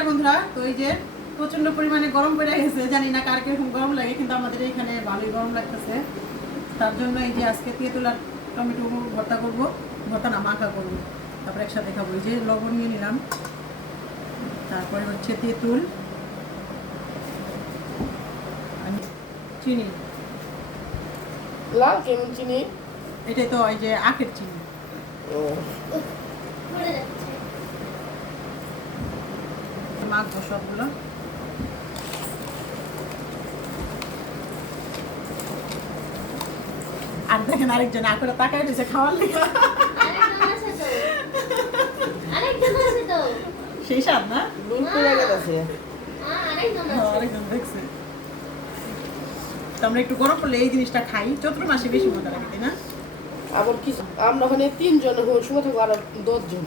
নমস্কার বন্ধুরা। তো এই যে প্রচন্ড পরিমাণে গরম পড়ে গেছে, জানি না কার কিরকম গরম লাগে, কিন্তু আমাদের এখানে ভালোই গরম লাগতেছে। তার জন্য এই যে আজকে তেঁতুল আর টমেটো ভর্তা করবো, ভর্তা না মাখা করবো, তারপরে একসাথে খাবো। এই যে লবণ নিয়ে নিলাম, তারপরে হচ্ছে তেঁতুল, চিনি। লাল কেমন চিনি? এটাই তো এই যে আখের চিনি। মাখবো সবগুলো। আর দেখেন আরেকজন আঁকড়ে তাকায় রয়েছে খাওয়ার লেগে। সেই স্বাদ না? আরেকজন দেখছে। তো আমরা একটু গরম করলে এই জিনিসটা খাই, চৈত্র মাসে বেশি মজা লাগে, তাই না? আবার কি আমরা ওখানে 3 জন সময় থাকবো আর 10 জন।